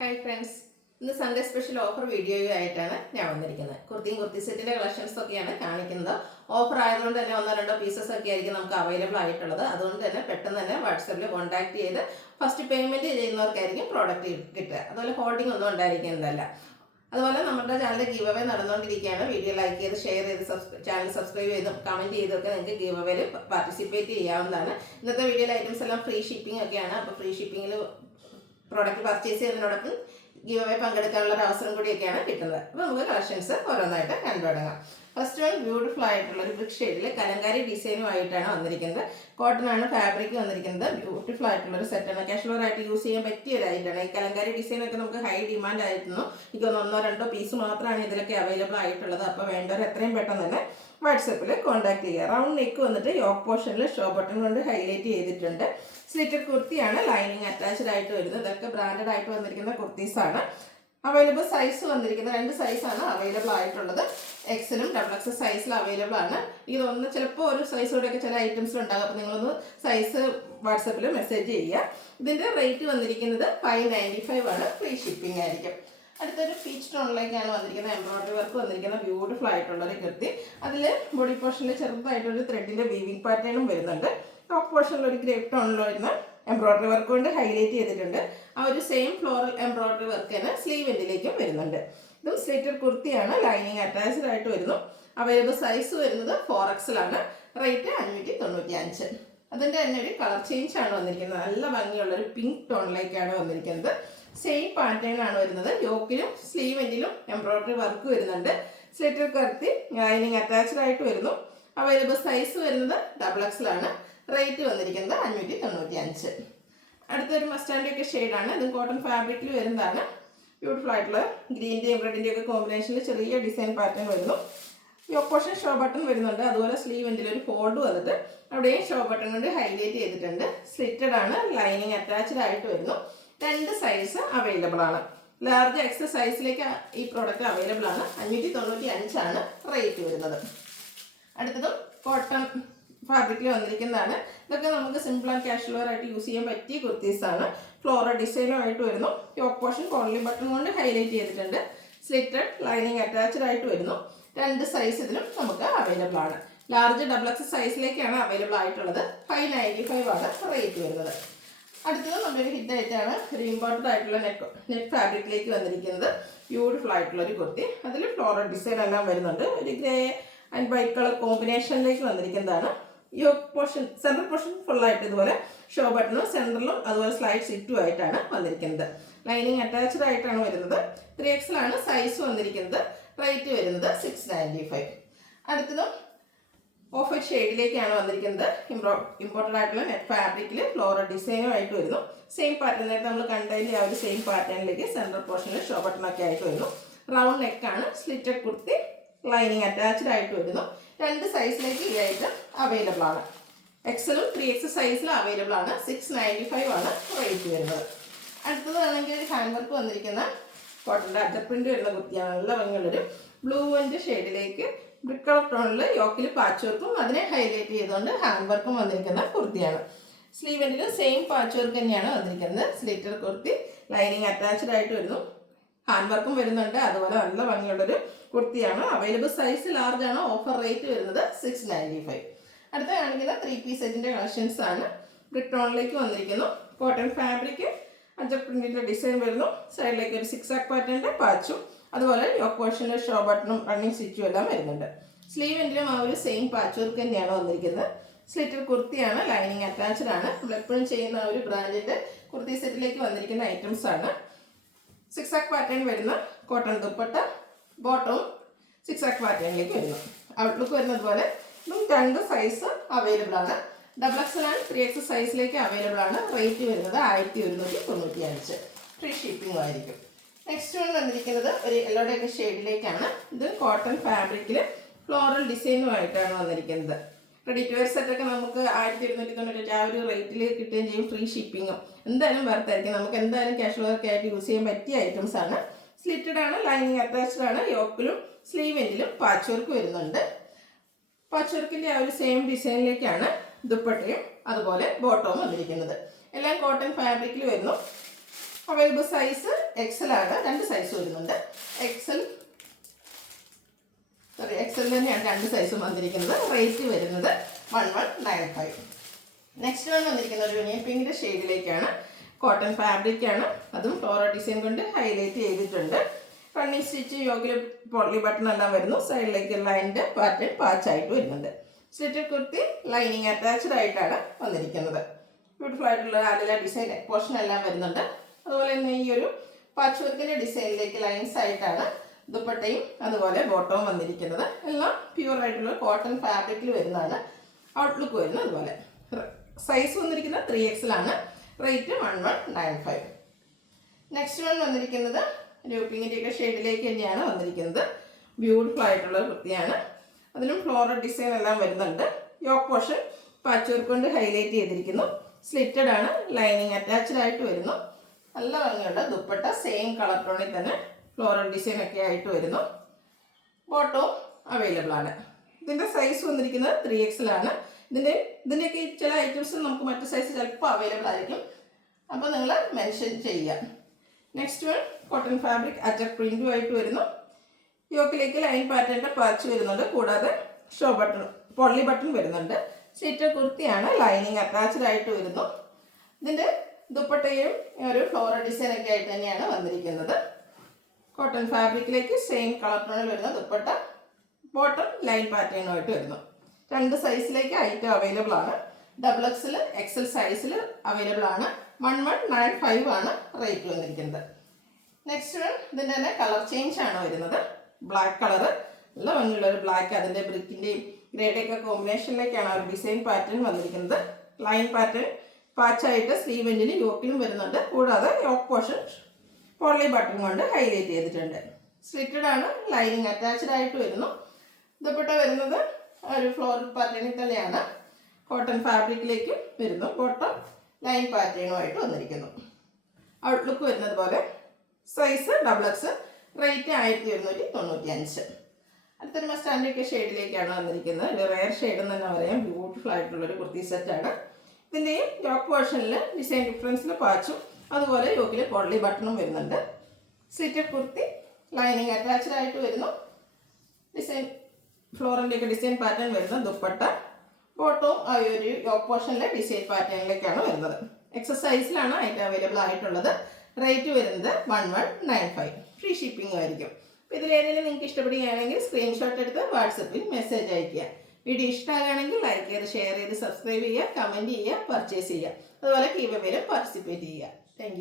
Hi friends, ഇന്ന് Sunday special offer വീഡിയോയുമായിട്ടാണ് ഞാൻ വന്നിരിക്കുന്നത്. കുർത്തി സെറ്റിൻ്റെ കളക്ഷൻസ് ഒക്കെയാണ് കാണിക്കുന്നത്. ഓഫർ ആയതുകൊണ്ട് തന്നെ ഒന്നോ രണ്ടോ പീസസ് ഒക്കെ ആയിരിക്കും നമുക്ക് അവൈലബിൾ ആയിട്ടുള്ളത്. അതുകൊണ്ട് തന്നെ പെട്ടെന്ന് തന്നെ വാട്സാപ്പിൽ കോൺടാക്ട് ചെയ്ത് ഫസ്റ്റ് പേയ്മെൻറ്റ് ചെയ്യുന്നവർക്കായിരിക്കും പ്രോഡക്റ്റ് കിട്ടുക. അതുപോലെ ഹോൾഡിംഗ് ഒന്നും ഉണ്ടായിരിക്കുന്നതല്ല. അതുപോലെ നമ്മുടെ ചാനൽ ഗീവ് അവേ നടന്നുകൊണ്ടിരിക്കുകയാണ്. വീഡിയോ ലൈക്ക് ചെയ്ത് ഷെയർ ചെയ്ത് ചാനൽ സബ്സ്ക്രൈബ് ചെയ്തും കമൻറ്റ് ചെയ്തൊക്കെ നിങ്ങൾക്ക് ഗീവ് അവേയിൽ പാർട്ടിസിപ്പേറ്റ് ചെയ്യാവുന്നതാണ്. ഇന്നത്തെ വീഡിയോയിലെ ഐറ്റംസ് എല്ലാം ഫ്രീ ഷിപ്പിംഗ് ഒക്കെയാണ്. അപ്പോൾ ഫ്രീ ഷിപ്പിങ്ങിൽ പ്രോഡക്റ്റ് പർച്ചേസ് ചെയ്യുന്നതിനോടൊപ്പം ഗീവ് അവേ പങ്കെടുക്കാനുള്ള ഒരു അവസരം കൂടിയൊക്കെയാണ് കിട്ടുന്നത്. അപ്പോൾ നമുക്ക് കളക്ഷൻസ് ഓരോന്നായിട്ട് കണ്ടു തുടങ്ങാം. ഫസ്റ്റ് വൺ ബ്യൂട്ടിഫുൾ ആയിട്ടുള്ള ഒരു ബ്രിക് ഷെയ്ഡിൽ കലങ്കാരി ഡിസൈനുമായിട്ടാണ് വന്നിരിക്കുന്നത്. കോട്ടൺ ആണ് ഫാബ്രിക് വന്നിരിക്കുന്നത്. ബ്യൂട്ടിഫുൾ ആയിട്ടുള്ള ഒരു സെറ്റാണ്. കാഷ്വൽ ആയിട്ട് യൂസ് ചെയ്യാൻ പറ്റിയ ഒരു ഐറ്റാണ്. ഈ കലങ്കാരി ഡിസൈനൊക്കെ നമുക്ക് ഹൈ ഡിമാൻഡ് ആയിരുന്നു. എനിക്ക് ഒന്നോ രണ്ടോ പീസ് മാത്രമാണ് ഇതിലൊക്കെ അവൈലബിൾ ആയിട്ടുള്ളത്. അപ്പോൾ വേണ്ടവർ എത്രയും പെട്ടെന്ന് തന്നെ വാട്സപ്പിൽ കോൺടാക്ട് ചെയ്യുക. റൗണ്ട് നെക്ക് വന്നിട്ട് യോക്ക് പോർഷനിൽ ഷോ ബട്ടൺ കൊണ്ട് ഹൈലൈറ്റ് ചെയ്തിട്ടുണ്ട്. സ്ലിറ്റഡ് കുർത്തിയാണ്, ലൈനിങ് അറ്റാച്ച്ഡ് ആയിട്ട് വരുന്നത്. ഇതൊക്കെ ബ്രാൻഡഡ് ആയിട്ട് വന്നിരിക്കുന്ന കുർത്തീസാണ്. അവൈലബിൾ സൈസ് വന്നിരിക്കുന്നത് 2 സൈസാണ് അവൈലബിൾ ആയിട്ടുള്ളത്. എക്സലും XXL സൈസിൽ അവൈലബിൾ ആണ്. ഇതൊന്ന് ചിലപ്പോൾ ഒരു സൈസോടെയൊക്കെ ചില ഐറ്റംസിൽ ഉണ്ടാകും. അപ്പോൾ നിങ്ങളൊന്ന് സൈസ് വാട്സപ്പിൽ മെസ്സേജ് ചെയ്യുക. ഇതിൻ്റെ റേറ്റ് വന്നിരിക്കുന്നത് 595 ആണ്. ഫ്രീ ഷിപ്പിംഗ് ആയിരിക്കും. അടുത്തൊരു പീച്ച് ടോണിലേക്കാണ് വന്നിരിക്കുന്നത്. എംബ്രോയിഡറി വർക്ക് വന്നിരിക്കുന്ന ബ്യൂട്ടിഫുൾ ആയിട്ടുള്ളൊരു കുർത്തി. അതിൽ ബോഡി പോർഷനിൽ ചെറുതായിട്ടൊരു ത്രെഡിൻ്റെ വീവിംഗ് പാറ്റേണും വരുന്നുണ്ട്. ടോപ്പ് പോർഷനിൽ ഒരു ഗ്രേപ്പ് ടോണിൽ വരുന്ന എംബ്രോയിഡറി വർക്ക് കൊണ്ട് ഹൈലൈറ്റ് ചെയ്തിട്ടുണ്ട്. ആ ഒരു സെയിം ഫ്ലോറൽ എംബ്രോയിഡറി വർക്ക് തന്നെ സ്ലീവ് എൻഡിലേക്കും വരുന്നുണ്ട്. ഇതും സ്ലിറ്റഡ് കുർത്തിയാണ്, ലൈനിങ് അറ്റാച്ച്ഡ് ആയിട്ട് വരുന്നു. അവൈലബിൾ സൈസ് വരുന്നത് 4XL ആണ്. റേറ്റ് 595. അതിൻ്റെ തന്നെ ഒരു കളർ ചേഞ്ച് ആണ് വന്നിരിക്കുന്നത്. നല്ല ഭംഗിയുള്ളൊരു പിങ്ക് ടോണിലേക്കാണ് വന്നിരിക്കുന്നത്. സെയിം പാറ്റേൺ ആണ് വരുന്നത്. യോക്കിലും സ്ലീവ് എൻഡിലും എംബ്രോയിഡറി വർക്ക് വരുന്നുണ്ട്. സ്ലിറ്റഡ് കുർത്തി ലൈനിങ് അറ്റാച്ച്ഡ് ആയിട്ട് വരുന്നു. അവൈലബിൾ സൈസ് വരുന്നത് XXL ആണ്. റേറ്റ് വന്നിരിക്കുന്നത് 595. അടുത്തൊരു മസ്റ്റാൻഡ് ഒക്കെ ഷെയ്ഡാണ്. ഇത് കോട്ടൺ ഫാബ്രിക്കിൽ വരുന്നതാണ്. ബ്യൂട്ടിഫുൾ ആയിട്ടുള്ള ഗ്രീൻ്റെയും റെഡിൻ്റെയും ഒക്കെ കോമ്പിനേഷനിൽ ചെറിയ ഡിസൈൻ പാറ്റേൺ വരുന്നു. യോക്ക് പോർഷൻ ഷോ ബട്ടൺ വരുന്നുണ്ട്. അതുപോലെ സ്ലീവ് എൻഡിൽ ഒരു ഫോൾഡ് വന്നിട്ട് അവിടെയും ഷോ ബട്ടൺ കൊണ്ട് ഹൈലൈറ്റ് ചെയ്തിട്ടുണ്ട്. സ്ലിറ്റഡ് ആണ്, ലൈനിങ് അറ്റാച്ച്ഡ് ആയിട്ട് വരുന്നു. 2 സൈസ് അവൈലബിൾ ആണ്. ലാർജ് XL സൈസിലേക്ക് ഈ പ്രോഡക്റ്റ് അവൈലബിൾ ആണ്. 595 ആണ് റേറ്റ് വരുന്നത്. അടുത്തതും കോട്ടൺ ഫാബ്രിക്കിൽ വന്നിരിക്കുന്നതാണ്. ഇതൊക്കെ നമുക്ക് സിമ്പിൾ ആൻഡ് കാഷ്വൽ ആയിട്ട് യൂസ് ചെയ്യാൻ പറ്റിയ കുർത്തീസാണ്. ഫ്ലോറൽ ഡിസൈനുമായിട്ട് വരുന്നു. യോക്ക് പോർഷൻ കോൺലി ബട്ടൺ കൊണ്ട് ഹൈലൈറ്റ് ചെയ്തിട്ടുണ്ട്. സ്ലിറ്റഡ് ലൈനിങ് അറ്റാച്ച്ഡ് ആയിട്ട് വരുന്നു. 2 സൈസ് ഇതിലും നമുക്ക് അവൈലബിൾ ആണ്. ലാർജ് XXL സൈസിലേക്കാണ് അവൈലബിൾ ആയിട്ടുള്ളത്. 595 ആണ് റേറ്റ് വരുന്നത്. അടുത്തത് നമ്മളൊരു ഹിറ്റ് ആയിട്ടാണ് ഒരു ഇമ്പോർട്ടൻ്റ് ആയിട്ടുള്ള നെറ്റ് ഫാബ്രിക്കിലേക്ക് വന്നിരിക്കുന്നത്. ബ്യൂട്ടിഫുൾ ആയിട്ടുള്ള ഒരു കുർത്തി. അതിൽ ഫ്ലോറൽ ഡിസൈൻ എല്ലാം വരുന്നുണ്ട്. ഒരു ഗ്രേ ആൻഡ് വൈറ്റ് കളർ കോമ്പിനേഷനിലേക്ക് വന്നിരിക്കുന്നതാണ്. യോക്ക് പോർഷൻ സെൻട്രൽ പോർഷൻ ഫുള്ളായിട്ട് ഇതുപോലെ ഷോ ബട്ടണും സെൻട്രലും അതുപോലെ സ്ലൈഡ് സിറ്റും ആയിട്ടാണ് വന്നിരിക്കുന്നത്. ലൈനിങ് അറ്റാച്ച്ഡ് ആയിട്ടാണ് വരുന്നത്. 3XL ആണ് സൈസ് വന്നിരിക്കുന്നത്. റേറ്റ് വരുന്നത് 695. അടുത്തതും ഓഫ് വൈറ്റ് ഷെയ്ഡിലേക്കാണ് വന്നിരിക്കുന്നത്. ഇമ്പോർട്ടൻ്റ് ആയിട്ടുള്ള നെറ്റ് ഫാബ്രിക്കിൽ ഫ്ലോറൽ ഡിസൈനുമായിട്ട് വരുന്നു. സെയിം പാറ്റേൺ ആയിട്ട് നമ്മൾ കണ്ടതിൻ്റെ ആ ഒരു സെയിം പാറ്റേണിലേക്ക് സെൻട്രൽ പോർഷനിൽ ഷോ ബട്ടണൊക്കെ ആയിട്ട് വരുന്നു. റൗണ്ട് നെക്കാണ്. സ്ലിറ്റഡ് കുർത്തി ലൈനിങ് അറ്റാച്ച്ഡ് ആയിട്ട് വരുന്നു. 2 സൈസിലേക്ക് ഈ ഐറ്റം അവൈലബിൾ ആണ്. XLും 3XL സൈസിലും അവൈലബിൾ ആണ്. 695 ആണ് റേറ്റ് വരുന്നത്. അടുത്തതാണെങ്കിൽ ഹാൻഡ് വർക്ക് വന്നിരിക്കുന്ന കോട്ടൻ്റെ അജർ പ്രിന്റ് വരുന്ന കുർത്തിയാണ്. നല്ല ഭംഗിയുള്ളൊരു ബ്ലൂ ആൻഡ് ഷെയ്ഡിലേക്ക് ബ്രിക്ക് കളർ ടോണിൽ യോക്കിൽ പാച്ച് വർക്കും അതിനെ ഹൈലൈറ്റ് ചെയ്തുകൊണ്ട് ഹാൻഡ് വർക്കും വന്നിരിക്കുന്ന കുർത്തിയാണ്. സ്ലീവ് എൻഡിലും സെയിം പാച്ച് വർക്ക് തന്നെയാണ് വന്നിരിക്കുന്നത്. സ്ലിറ്റഡ് കുർത്തി ലൈനിങ് അറ്റാച്ച്ഡ് ആയിട്ട് വരുന്നു. ഹാൻഡ് വർക്കും വരുന്നുണ്ട്. അതുപോലെ നല്ല ഭംഗിയുള്ളൊരു കുർത്തിയാണ്. അവൈലബിൾ സൈസ് ലാർജ് ആണ്. ഓഫർ റേറ്റ് വരുന്നത് 695. അടുത്ത കാണിക്കുന്ന 3 പീസ് സെറ്റിൻ്റെ കളക്ഷൻസ് ആണ്. ബ്രിക്ക് ടോണിലേക്ക് വന്നിരിക്കുന്നു. കോട്ടൺ ഫാബ്രിക് അജർ പ്രിന്റിൻ്റെ ഡിസൈൻ വരുന്നു. സൈഡിലേക്ക് ഒരു സിക്സാക് പാറ്റേണിൻ്റെ പാച്ചും അതുപോലെ യോക്ക് പോർഷനിൽ ഷോ ബട്ടണും റണ്ണിങ് സ്റ്റിച്ചും എല്ലാം വരുന്നുണ്ട്. സ്ലീവ് എൻഡിലും ആ ഒരു സെയിം പാച്ച് വർക്ക് തന്നെയാണ് വന്നിരിക്കുന്നത്. സ്ലിറ്റഡ് കുർത്തിയാണ്, ലൈനിങ് അറ്റാച്ച്ഡ് ആണ്. നമ്മൾ എപ്പോഴും ചെയ്യുന്ന ഒരു ബ്രാൻഡിൻ്റെ കുർത്തി സെറ്റിലേക്ക് വന്നിരിക്കുന്ന ഐറ്റംസ് ആണ്. സിക്സാക് പാറ്റേൺ വരുന്ന കോട്ടൺ ദുപ്പട്ട, ബോട്ടവും സിക്സാക് പാറ്റേണിലേക്ക് വരുന്നു. ഔട്ട്ലുക്ക് വരുന്നത് പോലെ ഇതും 2 സൈസ് അവൈലബിൾ ആണ്. XXL ആൻഡ് 3XL സൈസിലേക്ക് അവൈലബിൾ ആണ്. റേറ്റ് വരുന്നത് 1195. ഫ്രീ ഷിപ്പിംഗും ആയിരിക്കും. നെക്സ്റ്റ് വൺ വന്നിരിക്കുന്നത് ഒരു യെല്ലോയുടെ ഷെയ്ഡിലേക്കാണ്. ഇത് കോട്ടൺ ഫാബ്രിക്കിൽ ഫ്ലോറൽ ഡിസൈനുമായിട്ടാണ് വന്നിരിക്കുന്നത്. റെഡി ടു വെയർ സെറ്റൊക്കെ നമുക്ക് 1295 ആ ഒരു റേറ്റിൽ കിട്ടുകയും ചെയ്യും. ഫ്രീ ഷിപ്പിങ്ങും എന്തായാലും വർത്തായിരിക്കും. നമുക്ക് എന്തായാലും കാഷ്വൽ വർക്ക് ആയിട്ട് യൂസ് ചെയ്യാൻ പറ്റിയ ഐറ്റംസ് ആണ്. സ്ലിറ്റഡ് ആണ്, ലൈനിങ് അറ്റാച്ച്ഡ് ആണ്. യോക്കിലും സ്ലീവ് എൻഡിലും പാച്ച് വർക്ക് വരുന്നുണ്ട്. പാച്ച് വർക്കിൻ്റെ ആ ഒരു സെയിം ഡിസൈനിലേക്കാണ് ദുപ്പട്ടയും അതുപോലെ ബോട്ടവും വന്നിരിക്കുന്നത്. എല്ലാം കോട്ടൺ ഫാബ്രിക്കിൽ വരുന്നു. അവൈലബിൾ സൈസ് എക്സൽ ആണ്, 2 സൈസ് വരുന്നുണ്ട്. എക്സൽ തന്നെയാണ് 2 സൈസും വന്നിരിക്കുന്നത്. റേറ്റ് വരുന്നത് 1195. നെക്സ്റ്റ് വൺ വന്നിരിക്കുന്ന ഒരു യൂണിയൻ പിങ്കിൻ്റെ ഷെയ്ഡിലേക്കാണ്. കോട്ടൺ ഫാബ്രിക് ആണ്, അതും ഫ്ലോറൽ ഡിസൈൻ കൊണ്ട് ഹൈലൈറ്റ് ചെയ്തിട്ടുണ്ട്. റണ്ണിങ് സ്റ്റിച്ച്, യോക്കിൽ പോളി ബട്ടൺ എല്ലാം വരുന്നു. സൈഡിലേക്ക് ലൈനിൻ്റെ പാറ്റേൺ പാച്ചായിട്ട് വരുന്നുണ്ട്. സ്ലിറ്റഡ് കുർത്തി ലൈനിങ് അറ്റാച്ച്ഡ് ആയിട്ടാണ് വന്നിരിക്കുന്നത്. ബ്യൂട്ടിഫുൾ ആയിട്ടുള്ള അതിലെ ഡിസൈൻ പോർഷൻ എല്ലാം വരുന്നുണ്ട്. അതുപോലെ തന്നെ ഈ ഒരു പാച്ച് വർക്കിൻ്റെ ഡിസൈനിലേക്ക് ലൈൻസ് ആയിട്ടാണ് ദുപ്പട്ടയും അതുപോലെ ബോട്ടവും വന്നിരിക്കുന്നത്. എല്ലാം പ്യുവർ ആയിട്ടുള്ള കോട്ടൺ ഫാബ്രിക്കിൽ വരുന്നതാണ്. ഔട്ട്ലുക്ക് വരുന്നത് അതുപോലെ. സൈസ് വന്നിരിക്കുന്നത് 3XL ആണ്. റേറ്റ് 1195. നെക്സ്റ്റ് വൺ വന്നിരിക്കുന്നത് രൂപിങ്ങിൻ്റെയൊക്കെ ഷെയ്ഡിലേക്ക് തന്നെയാണ് വന്നിരിക്കുന്നത്. ബ്യൂട്ടിഫുൾ ആയിട്ടുള്ള കുർത്തിയാണ്. അതിനും ഫ്ലോറൽ ഡിസൈൻ എല്ലാം വരുന്നുണ്ട്. യോക്ക് പോർഷൻ പാച്ച് വർക്ക് കൊണ്ട് ഹൈലൈറ്റ് ചെയ്തിരിക്കുന്നു. സ്ലിറ്റഡ് ആണ്, ലൈനിങ് അറ്റാച്ച്ഡ് ആയിട്ട് വരുന്നു. നല്ല ഭംഗിയുണ്ട്. ദുപ്പട്ട സെയിം കളർ ടോണിൽ തന്നെ ഫ്ലോറൽ ഡിസൈൻ ഒക്കെ ആയിട്ട് വരുന്നു. ബോട്ടവും അവൈലബിൾ ആണ്. ഇതിൻ്റെ സൈസ് വന്നിരിക്കുന്നത് 3XL ആണ്. ഇതിൻ്റെയൊക്കെ ചില ഐറ്റംസ് നമുക്ക് മറ്റു സൈസ് ചിലപ്പോൾ അവൈലബിൾ ആയിരിക്കും, അപ്പോൾ നിങ്ങൾ മെൻഷൻ ചെയ്യുക. നെക്സ്റ്റ് വൺ കോട്ടൺ ഫാബ്രിക് അറ്റക് പ്രിൻറ്റും ആയിട്ട് വരുന്നു. യോക്കിലേക്ക് ലൈൻ പാറ്റേണിൻ്റെ പാച്ച് വരുന്നുണ്ട്. കൂടാതെ ഷോ ബട്ടൺ, പൊള്ളി ബട്ടൺ വരുന്നുണ്ട്. സ്ലിറ്റഡ് കുർത്തിയാണ്, ലൈനിങ് അറ്റാച്ച്ഡ് ആയിട്ട് വരുന്നു. ഇതിൻ്റെ ദുപ്പട്ടയും ഒരു ഫ്ലോറൽ ഡിസൈൻ ഒക്കെ ആയിട്ട് തന്നെയാണ് വന്നിരിക്കുന്നത്. കോട്ടൺ ഫാബ്രിക്കിലേക്ക് സെയിം കളർ ടോണിൽ വരുന്ന ദുപ്പട്ട, ബോട്ടം ലൈൻ പാറ്റേണുമായിട്ട് വരുന്നു. 2 സൈസിലേക്ക് ഐറ്റം അവൈലബിൾ ആണ്. XXL, XL സൈസിൽ അവൈലബിൾ ആണ്. 1195 ആണ് റേറ്റ് വന്നിരിക്കുന്നത്. നെക്സ്റ്റ് ഇതിൻ്റെ തന്നെ കളർ ചേഞ്ച് ആണ് വരുന്നത്. ബ്ലാക്ക് കളറ്, നല്ല ഭംഗിയുള്ളൊരു ബ്ലാക്ക്, അതിൻ്റെ ബ്രിക്കിൻ്റെയും ഗ്രേഡൊക്കെ കോമ്പിനേഷനിലേക്കാണ് ആ ഒരു ഡിസൈൻ പാറ്റേൺ വന്നിരിക്കുന്നത്. ലൈൻ പാറ്റേൺ പാച്ചായിട്ട് സ്ലീവ് എൻഡിലും യോക്കിലും വരുന്നുണ്ട്. കൂടാതെ യോക്ക് പോർഷൻ പോളി ബട്ടൺ കൊണ്ട് ഹൈലൈറ്റ് ചെയ്തിട്ടുണ്ട്. സ്ലിറ്റഡ് ആണ്, ലൈനിങ് അറ്റാച്ച്ഡ് ആയിട്ട് വരുന്നു. ദുപ്പട്ട വരുന്നത് ഒരു ഫ്ലോറൽ പാറ്റേണിൽ തന്നെയാണ്. കോട്ടൺ ഫാബ്രിക്കിലേക്ക് വരുന്നു. ബോട്ടം ലൈൻ പാറ്റേണുമായിട്ട് വന്നിരിക്കുന്നു. ഔട്ട്ലുക്ക് വരുന്നത് പോലെ. Size XXL. റേറ്റ് 1195. അടുത്തൊരു മസ്റ്റാൻഡൊക്കെ ഷെയ്ഡിലേക്കാണ് വന്നിരിക്കുന്നത്. ഒരു റെയർ ഷെയ്ഡ് എന്ന് തന്നെ പറയാം. ബ്യൂട്ടിഫുൾ ആയിട്ടുള്ളൊരു കുർത്തി സെറ്റാണ്. ഇതിൻ്റെയും യോക്ക് പോർഷനിൽ ഡിസൈൻ ഡിഫറൻസിൽ പാച്ചും അതുപോലെ യോക്കിൽ പൊള്ളി ബട്ടണും വരുന്നുണ്ട്. സ്ലിറ്റഡ് കുർത്തി ലൈനിങ് അറ്റാച്ച്ഡ് ആയിട്ട് വരുന്നു. ഡിസൈൻ ഫ്ലോറിൻ്റെയൊക്കെ ഡിസൈൻ പാറ്റേൺ വരുന്ന ദുപ്പട്ട, ബോട്ടവും ആ ഒരു യോക്ക് പോർഷനിലെ ഡിസൈൻ പാറ്റേണിലേക്കാണ് വരുന്നത്. എക്സസൈസിലാണ് ഐറ്റം അവൈലബിൾ ആയിട്ടുള്ളത്. റേറ്റ് വരുന്നത് 1195. ഫ്രീ ഷിപ്പിംഗ് ആയിരിക്കും. അപ്പോൾ ഇതിലേതെങ്കിലും നിങ്ങൾക്ക് ഇഷ്ടപ്പെടുകയാണെങ്കിൽ സ്ക്രീൻഷോട്ട് എടുത്ത് വാട്സപ്പിൽ മെസ്സേജ് അയയ്ക്കുക. വീഡിയോ ഇഷ്ടമാകുകയാണെങ്കിൽ ലൈക്ക് ചെയ്ത്, ഷെയർ ചെയ്ത്, സബ്സ്ക്രൈബ് ചെയ്യുക, കമൻറ്റ് ചെയ്യുക, പർച്ചേസ് ചെയ്യുക. അതുപോലെ കീവേഡിലും പാർട്ടിസിപ്പേറ്റ് ചെയ്യുക. താങ്ക്